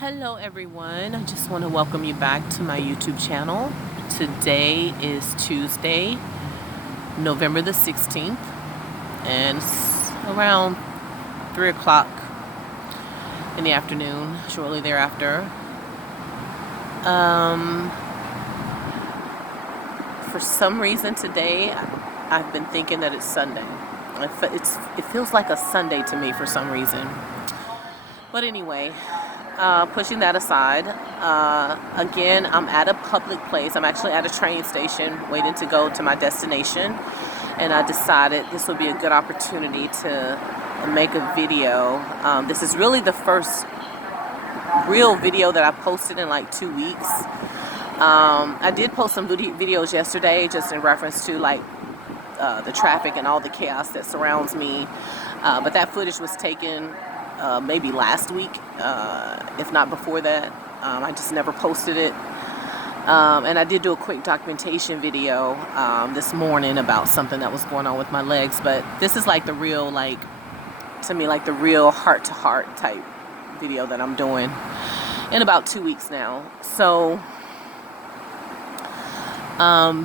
Hello everyone, I just want to welcome you back to my YouTube channel. Today is Tuesday, November the 16th, and it's around 3 o'clock in the afternoon, shortly thereafter. For some reason today, I've been thinking that it's Sunday. It feels like a Sunday to me for some reason. But anyway, pushing that aside, again, I'm at a public place. I'm actually at a train station waiting to go to my destination. And I decided this would be a good opportunity to make a video. This is really the first real video that I posted in like 2 weeks. I did post some videos yesterday just in reference to like the traffic and all the chaos that surrounds me. But that footage was taken maybe last week, if not before that. I just never posted it. And I did do a quick documentation video this morning about something that was going on with my legs. But this is like the real, to me, like the real heart-to-heart type video that I'm doing in about 2 weeks now. So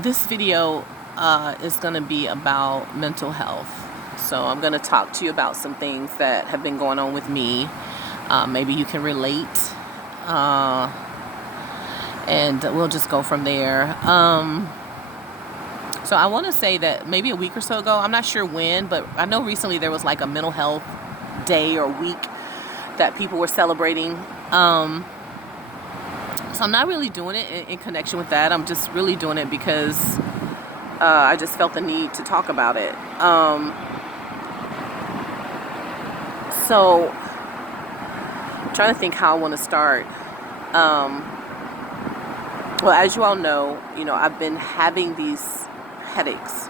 this video is going to be about mental health. So I'm going to talk to you about some things that have been going on with me. Maybe you can relate. And we'll just go from there. So I want to say that maybe a week or so ago, I'm not sure when, but I know recently there was like a mental health day or week that people were celebrating. So I'm not really doing it in connection with that. I'm just really doing it because I just felt the need to talk about it. So I'm trying to think how I want to start. Well, as you all know, I've been having these headaches,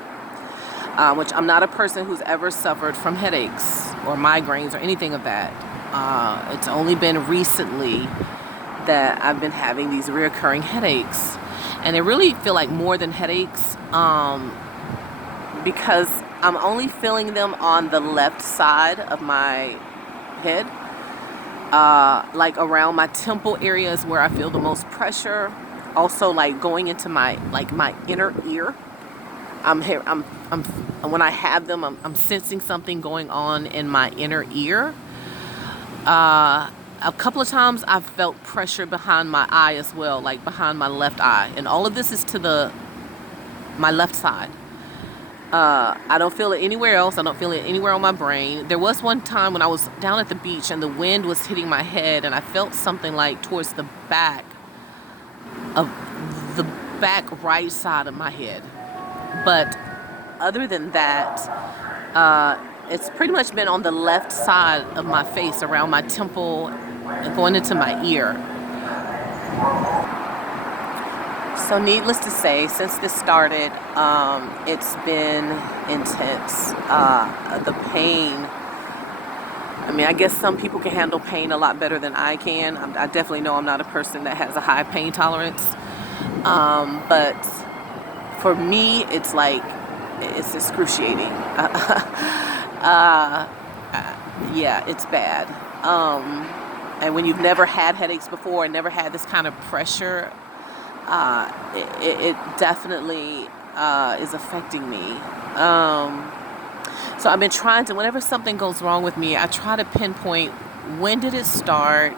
which I'm not a person who's ever suffered from headaches or migraines or anything of that. It's only been recently that I've been having these reoccurring headaches, and they really feel like more than headaches, because I'm only feeling them on the left side of my head, like around my temple areas where I feel the most pressure. Also, like going into my inner ear. When I have them, I'm sensing something going on in my inner ear. A couple of times I've felt pressure behind my eye as well, like behind my left eye. And all of this is to my left side. I don't feel it anywhere else. I don't feel it anywhere on my brain. There was one time when I was down at the beach and the wind was hitting my head, and I felt something like towards the back right side of my head. But other than that, it's pretty much been on the left side of my face, around my temple and going into my ear. So needless to say, since this started, it's been intense. The pain, I mean, I guess some people can handle pain a lot better than I can. I definitely know I'm not a person that has a high pain tolerance. But for me, it's excruciating. Yeah, it's bad. And when you've never had headaches before and never had this kind of pressure, it definitely is affecting me. So I've been trying to, whenever something goes wrong with me, I try to pinpoint, when did it start?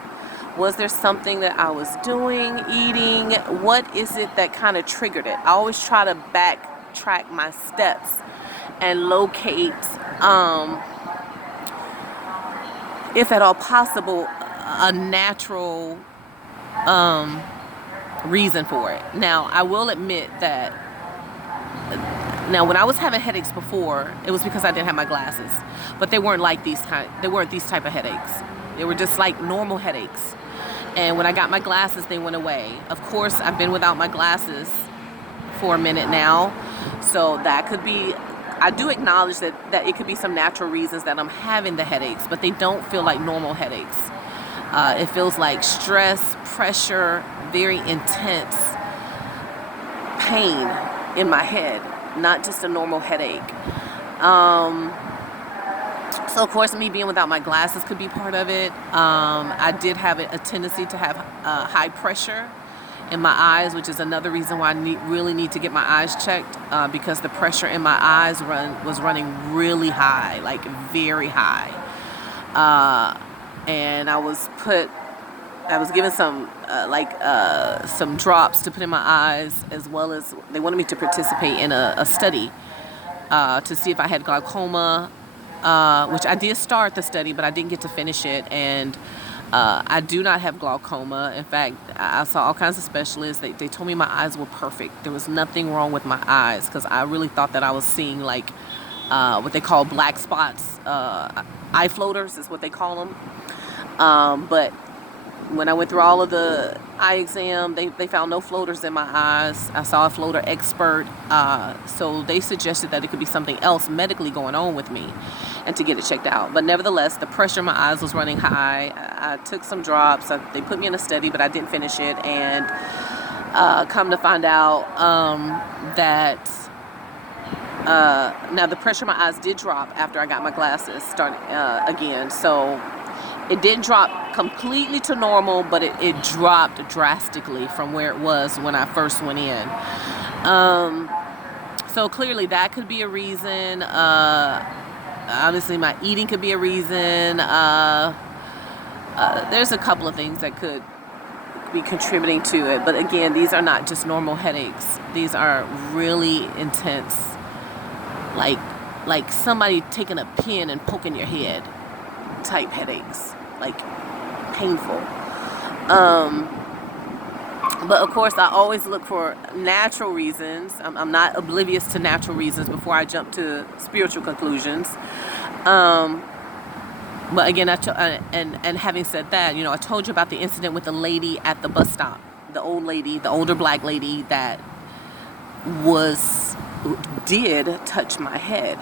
Was there something that I was doing, eating? What is it that kind of triggered it? I always try to backtrack my steps and locate, if at all possible, a natural reason for it. Now, I will admit that when I was having headaches before, it was because I didn't have my glasses. But they weren't like these type of headaches. They were just like normal headaches. And when I got my glasses, they went away. Of course, I've been without my glasses for a minute now. So that could be, I do acknowledge that it could be some natural reasons that I'm having the headaches, but they don't feel like normal headaches. It feels like stress, pressure, very intense pain in my head, not just a normal headache. So of course, me being without my glasses could be part of it. I did have a tendency to have high pressure in my eyes, which is another reason why I really need to get my eyes checked, because the pressure in my eyes was running really high, like very high. And I was given some drops to put in my eyes, as well as they wanted me to participate in a study to see if I had glaucoma, which I did start the study, but I didn't get to finish it. And I do not have glaucoma. In fact, I saw all kinds of specialists. They told me my eyes were perfect. There was nothing wrong with my eyes, because I really thought that I was seeing like what they call black spots. Eye floaters is what they call them. But when I went through all of the eye exam, they found no floaters in my eyes. I saw a floater expert. So they suggested that it could be something else medically going on with me, and to get it checked out. But nevertheless, the pressure in my eyes was running high. I took some drops. They put me in a study, but I didn't finish it. And come to find out that now the pressure in my eyes did drop after I got my glasses started again. So it didn't drop completely to normal, but it dropped drastically from where it was when I first went in. So clearly that could be a reason. Obviously my eating could be a reason. There's a couple of things that could be contributing to it. But again, these are not just normal headaches. These are really intense, like somebody taking a pin and poking your head type headaches, like painful. But of course, I always look for natural reasons. I'm not oblivious to natural reasons before I jump to spiritual conclusions. But again, and having said that, I told you about the incident with the lady at the bus stop, the older black lady that did touch my head.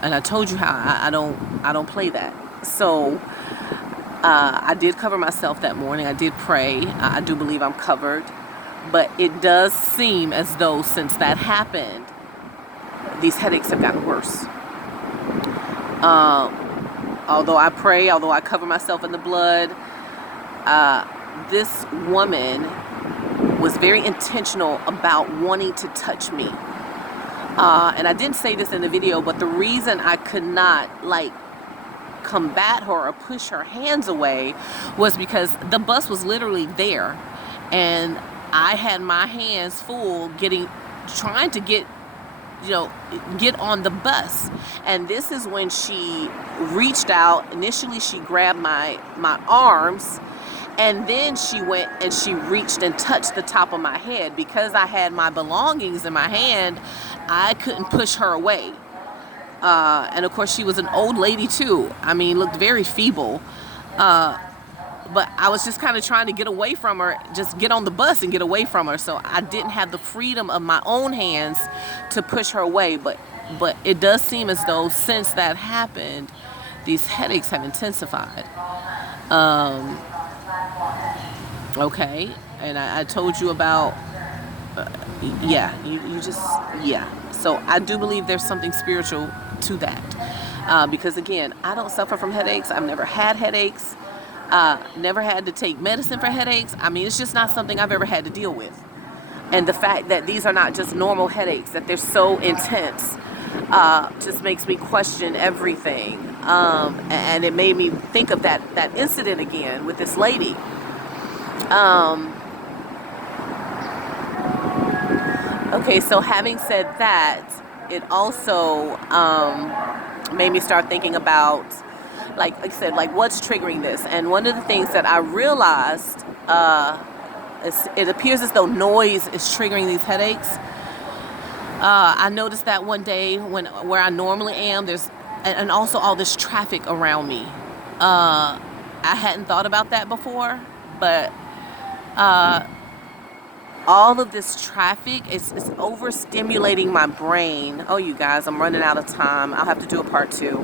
And I told you how I don't play that. So I did cover myself that morning. I did pray. I do believe I'm covered. But it does seem as though since that happened, these headaches have gotten worse. Although I pray, although I cover myself in the blood, this woman was very intentional about wanting to touch me. And I didn't say this in the video, but the reason I could not combat her or push her hands away was because the bus was literally there, and I had my hands full trying to get on the bus. And this is when she reached out. Initially she grabbed my arms, and then she went and she reached and touched the top of my head. Because I had my belongings in my hand, I couldn't push her away. And of course she was an old lady too. I mean, looked very feeble. But I was just kind of trying to get away from her, just get on the bus and get away from her. So I didn't have the freedom of my own hands to push her away. But it does seem as though since that happened, these headaches have intensified. Okay. And I told you about, So I do believe there's something spiritual to that. Because again, I don't suffer from headaches. I've never had headaches. Never had to take medicine for headaches. I mean, it's just not something I've ever had to deal with. And the fact that these are not just normal headaches, that they're so intense, just makes me question everything. And it made me think of that incident again with this lady. Okay, so having said that, it also made me start thinking about, like I said, what's triggering this. And one of the things that I realized, it appears as though noise is triggering these headaches. I noticed that one day where I normally am, and also all this traffic around me. I hadn't thought about that before, but all of this traffic is overstimulating my brain. Oh, you guys, I'm running out of time. I'll have to do a part 2.